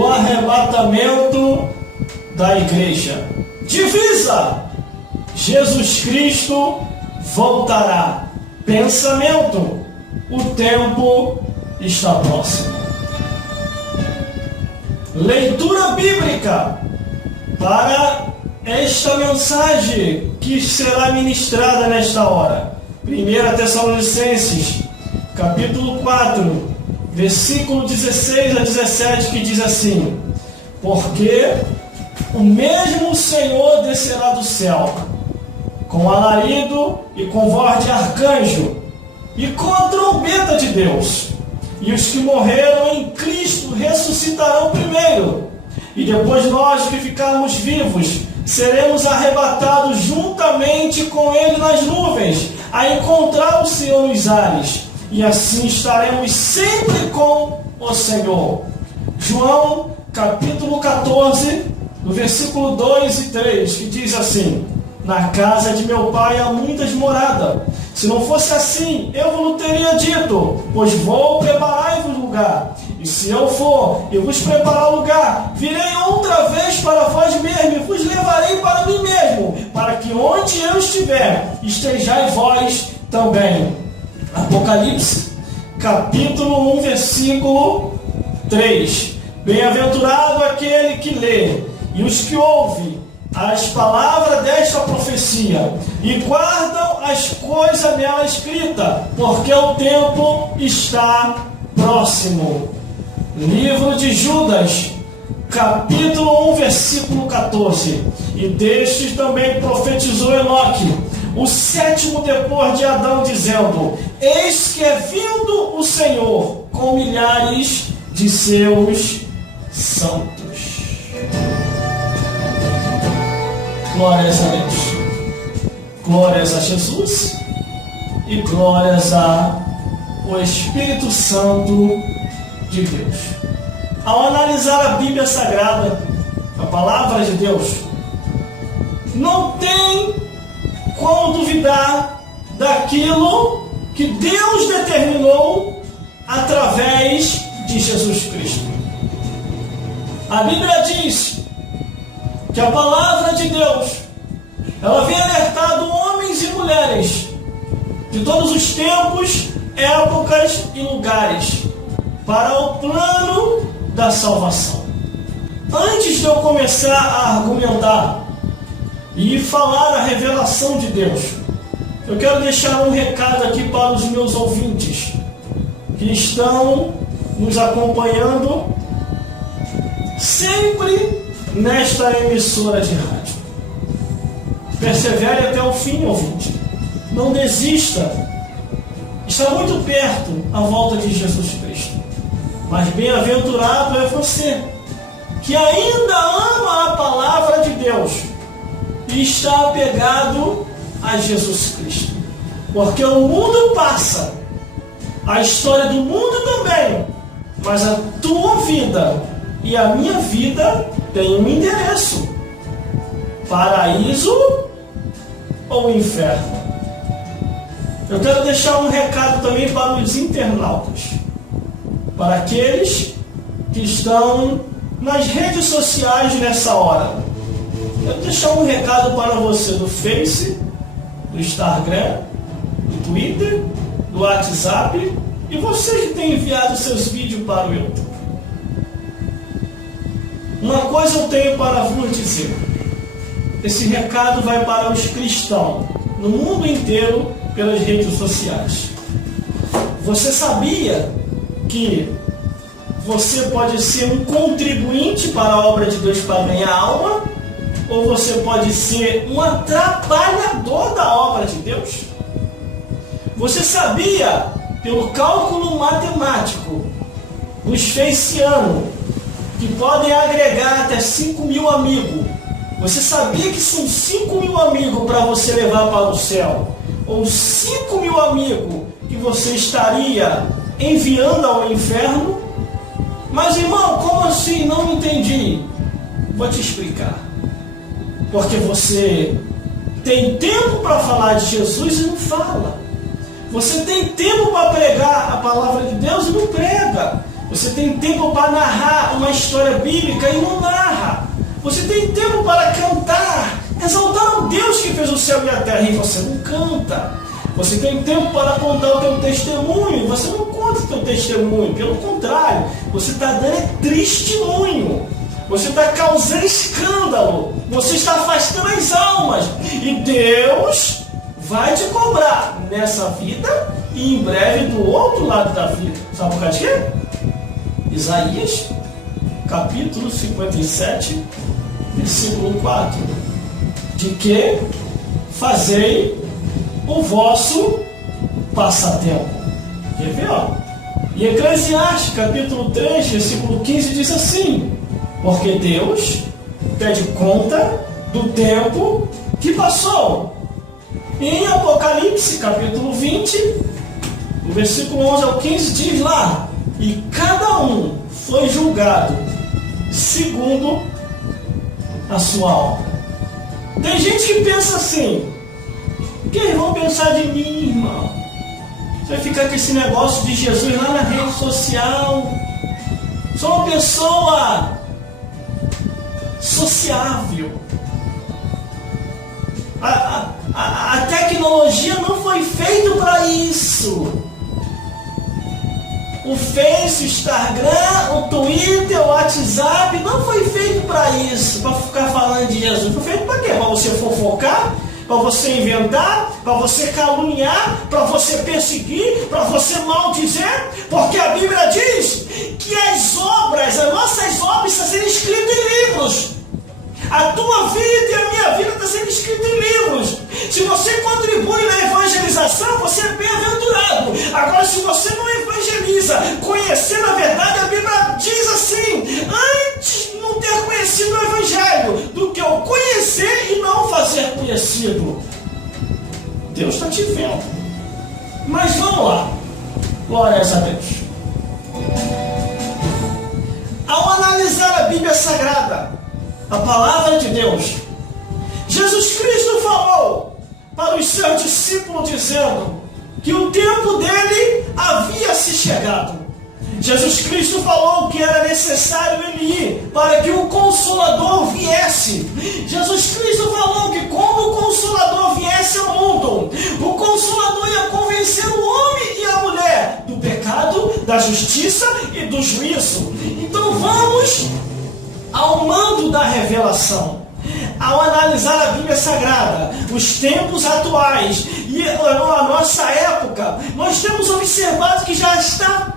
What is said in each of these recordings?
o arrebatamento da igreja. Divisa: Jesus Cristo voltará. Pensamento: o tempo está próximo. Leitura bíblica para esta mensagem que será ministrada nesta hora. 1 Tessalonicenses, capítulo 4, versículo 16 a 17, que diz assim: porque o mesmo Senhor descerá do céu, com alarido e com voz de arcanjo, e com a trombeta de Deus, e os que morreram em Cristo ressuscitarão primeiro, e depois nós que ficarmos vivos seremos arrebatados juntamente com Ele nas nuvens, a encontrar o Senhor nos ares, e assim estaremos sempre com o Senhor. João capítulo 14, no versículo 2 e 3, que diz assim: na casa de meu pai há muitas moradas. Se não fosse assim, eu vos teria dito, pois vou preparar-vos lugar. E se eu for e vos preparar lugar, virei outra vez para vós mesmos, e vos levarei para mim mesmo, para que onde eu estiver, estejais vós também. Apocalipse, capítulo 1, versículo 3. Bem-aventurado aquele que lê, e os que ouvem as palavras desta profecia, e guardam as coisas nela escritas, porque o tempo está próximo. Livro de Judas, capítulo 1, versículo 14. E destes também profetizou Enoque, o sétimo depois de Adão, dizendo: eis que é vindo o Senhor com milhares de seus santos. Glórias a Deus, glórias a Jesus e glórias ao Espírito Santo de Deus. Ao analisar a Bíblia Sagrada, a palavra de Deus, não tem como duvidar daquilo que Deus determinou através de Jesus Cristo. A Bíblia diz que a palavra de Deus, ela vem alertando homens e mulheres de todos os tempos, épocas e lugares para o plano da salvação. Antes de eu começar a argumentar e falar a revelação de Deus, eu quero deixar um recado aqui para os meus ouvintes que estão nos acompanhando sempre nesta emissora de rádio. Persevere até o fim, ouvinte. Não desista. Está muito perto a volta de Jesus Cristo. Mas bem-aventurado é você que ainda ama a palavra de Deus e está apegado a Jesus Cristo. Porque o mundo passa, a história do mundo também, mas a tua vida e a minha vida tem um endereço: paraíso ou inferno. Eu quero deixar um recado também para os internautas, para aqueles que estão nas redes sociais nessa hora. Eu quero deixar um recado para você do Face, do Instagram, do Twitter, do WhatsApp, e você que tem enviado seus vídeos para o YouTube. Uma coisa eu tenho para vos dizer: esse recado vai para os cristãos no mundo inteiro pelas redes sociais. Você sabia que você pode ser um contribuinte para a obra de Deus para ganhar alma? Ou você pode ser um atrapalhador da obra de Deus? Você sabia, pelo cálculo matemático, os feicianos, que podem agregar até 5.000 amigos? Você sabia que são 5.000 amigos para você levar para o céu? Ou 5.000 amigos que você estaria enviando ao inferno? Mas irmão, como assim? Não entendi. Vou te explicar. Porque você tem tempo para falar de Jesus e não fala. Você tem tempo para pregar a palavra de Deus e não prega. Você tem tempo para narrar uma história bíblica e não narra. Você tem tempo para cantar, exaltar o Deus que fez o céu e a terra e você não canta. Você tem tempo para contar o teu testemunho e você não conta o teu testemunho. Pelo contrário, você está dando testemunho. Você está causando escândalo. Você está afastando as almas. E Deus vai te cobrar nessa vida e em breve do outro lado da vida. Sabe por causa de quê? Isaías, capítulo 57, versículo 4. De que fazei o vosso passatempo. Quer ver? Ó? E Eclesiastes, capítulo 3, versículo 15, diz assim: porque Deus pede conta do tempo que passou. E em Apocalipse, capítulo 20, o versículo 11 ao 15, diz lá: e cada um foi julgado segundo a sua obra. Tem gente que pensa assim: o que eles vão pensar de mim, irmão? Você vai ficar com esse negócio de Jesus lá na rede social. Sou uma pessoa sociável. A tecnologia não foi feita para isso. O Face, o Instagram, o Twitter, o WhatsApp não foi feito para isso, para ficar falando de Jesus. Foi feito para quê? Para você fofocar, para você inventar, para você caluniar, para você perseguir, para você maldizer, porque a Bíblia diz que as nossas obras estão sendo escritas em livros. A tua vida e a minha vida está sendo escrita em livros. Se você contribui na evangelização, você é bem-aventurado. Agora, se você não evangeliza, conhecendo a verdade, a Bíblia diz assim: antes não ter conhecido o Evangelho, do que o conhecer e não fazer conhecido. Deus está te vendo. Mas vamos lá. Glórias a Deus. Ao analisar a Bíblia Sagrada, a palavra de Deus, Jesus Cristo falou para os seus discípulos dizendo que o tempo dele havia se chegado. Jesus Cristo falou que era necessário ele ir para que o Consolador viesse. Jesus Cristo falou que quando o Consolador viesse ao mundo, o Consolador ia convencer o homem e a mulher do pecado, da justiça e do juízo. Então vamos ao mando da revelação. Ao analisar a Bíblia Sagrada, os tempos atuais e a nossa época, nós temos observado que já está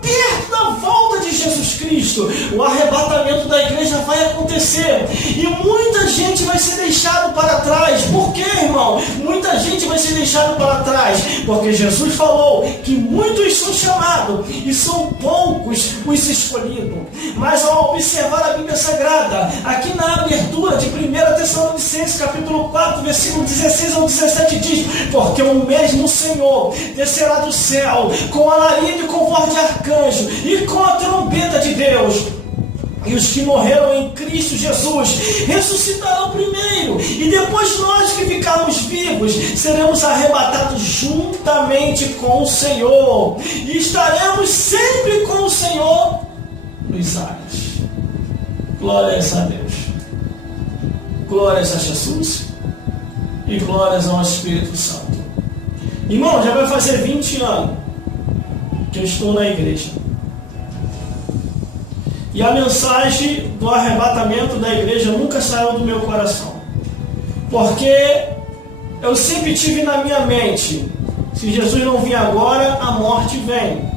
perto da volta de Jesus Cristo. O arrebatamento da igreja vai acontecer e muita gente vai ser deixado para trás. Por quê, irmão? Muita gente vai ser deixado para trás porque Jesus falou que muitos são chamados e são poucos os escolhidos. Mas ao observar a Bíblia Sagrada, aqui na abertura de 1 Tessalonicenses capítulo 4, versículo 16 ao 17 diz: porque o mesmo Senhor descerá do céu com alarido e com voz de arcanjo e com a trombeta de Deus, e os que morreram em Cristo Jesus ressuscitarão primeiro, e depois nós que ficarmos vivos seremos arrebatados juntamente com o Senhor, e estaremos sempre com o Senhor nos ares. Glórias a Deus, glórias a Jesus e glórias ao Espírito Santo. Irmão, já vai fazer 20 anos que eu estou na igreja. E a mensagem do arrebatamento da igreja nunca saiu do meu coração. Porque eu sempre tive na minha mente: se Jesus não vir agora, a morte vem.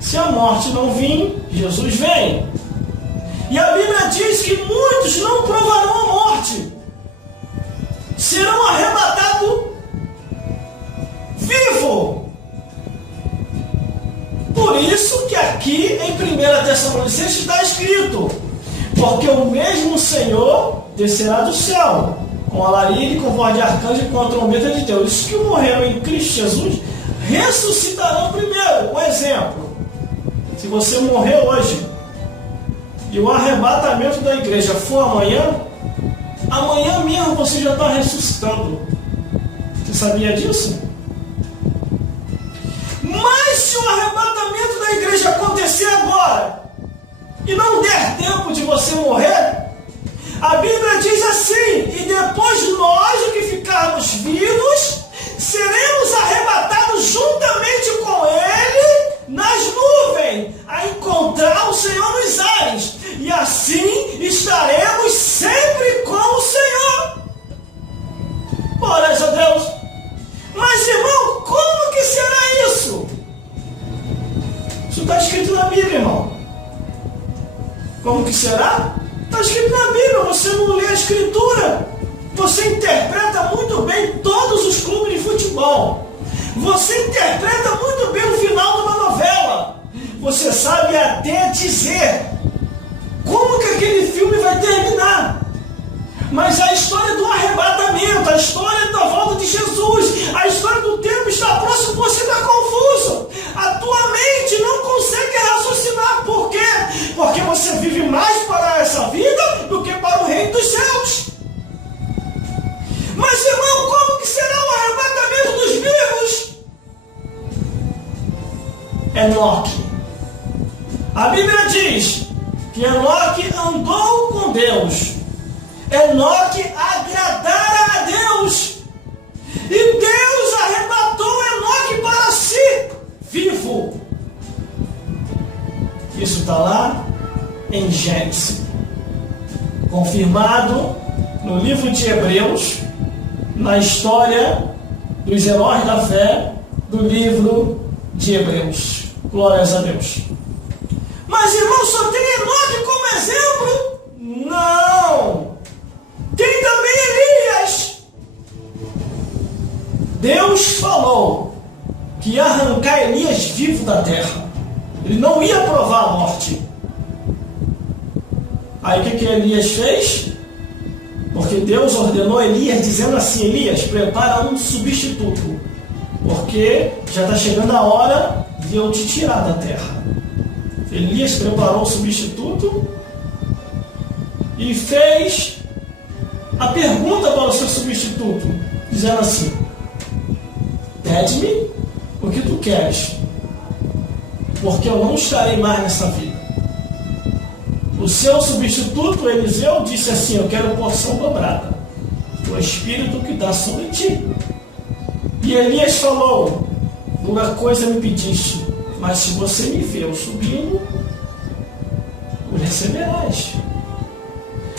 Se a morte não vir, Jesus vem. E a Bíblia diz que muitos não provarão a morte, serão arrebatados vivo. Por isso que aqui em 1 Tessalonicenses está escrito: porque o mesmo Senhor descerá do céu com alarido, com voz de arcanjo e com a trombeta de Deus. Os que morreram em Cristo Jesus ressuscitarão primeiro. Um exemplo: se você morrer hoje e o arrebatamento da igreja for amanhã, amanhã mesmo você já está ressuscitando. Você sabia disso? Mas se o arrebatamento da igreja e não der tempo de você morrer, a Bíblia diz assim: e depois nós, os que ficarmos vivos, seremos arrebatados juntamente com Ele nas nuvens, a encontrar o Senhor nos ares, e assim estaremos sempre com o Senhor. Glórias a Deus. Mas, irmão, como que será isso? Isso está escrito na Bíblia, irmão. Como que será? Está escrito na Bíblia. Você não lê a Escritura. Você interpreta muito bem todos os clubes de futebol. Você interpreta muito bem o final de uma novela. Você sabe até dizer como que aquele filme vai terminar. Mas a história do arrebatamento, a história da volta de Jesus, a história do tempo está próximo, você está confuso. A tua mente não consegue raciocinar. Por quê? Porque você vive mais para essa vida do que para o reino dos céus. Mas, irmão, como que será o arrebatamento dos vivos? Enoque. A Bíblia diz que Enoque andou com Deus. Enoque agradara a Deus. E Deus arrebatou Enoque para si, vivo. Isso está lá em Gênesis. Confirmado no livro de Hebreus, na história dos heróis da fé do livro de Hebreus. Glórias a Deus. Mas, irmão, só tem Enoque como exemplo? Não. Tem também Elias. Deus falou que ia arrancar Elias vivo da terra. Ele não ia provar a morte. Aí o que Elias fez? Porque Deus ordenou Elias dizendo assim: Elias, prepara um substituto, porque já está chegando a hora de eu te tirar da terra. Elias preparou o substituto e fez a pergunta para o seu substituto, dizendo assim: pede-me o que tu queres, porque eu não estarei mais nessa vida. O seu substituto, Eliseu, disse assim: eu quero porção dobrada, o Espírito que dá sobre ti. E Elias falou: uma coisa me pediste, mas se você me vê eu subindo, o receberás.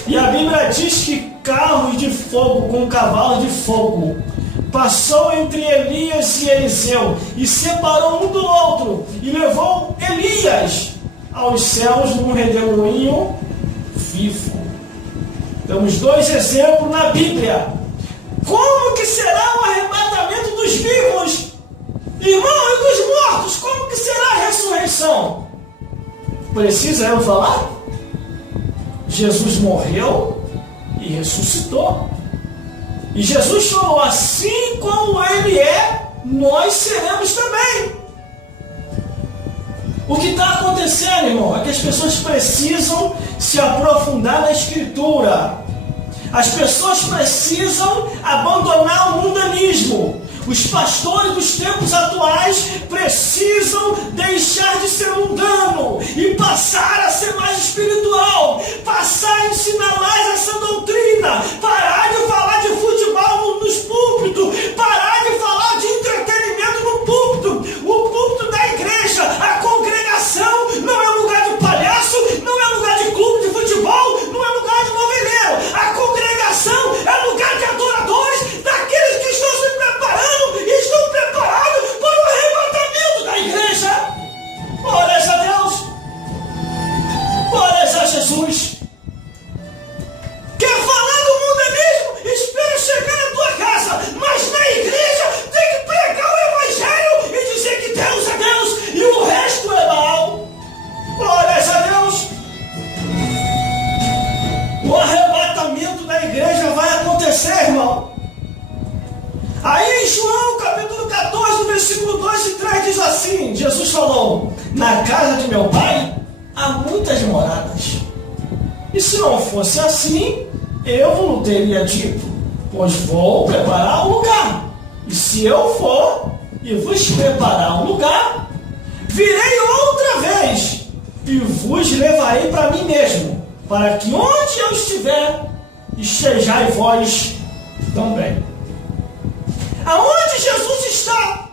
E a Bíblia diz que carros de fogo com cavalos de fogo passou entre Elias e Eliseu e separou um do outro e levou Elias aos céus num redemoinho vivo. Temos dois exemplos na Bíblia. Como que será o arrebatamento dos vivos? Irmão, e dos mortos? Como que será a ressurreição? Precisa eu falar? Jesus morreu e ressuscitou. E Jesus falou: assim como Ele é, nós seremos também. O que está acontecendo, irmão, é que as pessoas precisam se aprofundar na Escritura. As pessoas precisam abandonar o mundanismo. Os pastores dos tempos atuais precisam deixar de ser mundano e passar a ser mais espiritual, passar a ensinar mais essa doutrina, parar de falar de futebol nos púlpitos, parar de falar de entretenimento no púlpito. O púlpito da igreja, a congregação, não é lugar de palhaço, não é lugar de clube de futebol, não é lugar de noveleiro. A congregação é lugar de adoradores, daqueles que estão se preparando e estão preparados para o arrebatamento da igreja. Glórias a Deus. Glórias a Jesus. Quer falar do mundanismo? Espera chegar na tua casa. Mas na igreja tem que pregar o evangelho e dizer que Deus é Deus e o resto é Baal. Glórias a Deus. O arrebatamento da igreja vai acontecer, irmão. Aí em João capítulo 14, versículo 2 e 3 diz assim: Jesus falou: na casa de meu pai há muitas moradas, e se não fosse assim, eu vos teria dito, pois vou preparar um lugar. E se eu for e vos preparar um lugar, virei outra vez e vos levarei para mim mesmo, para que onde eu estiver, estejais vós também. Aonde Jesus está,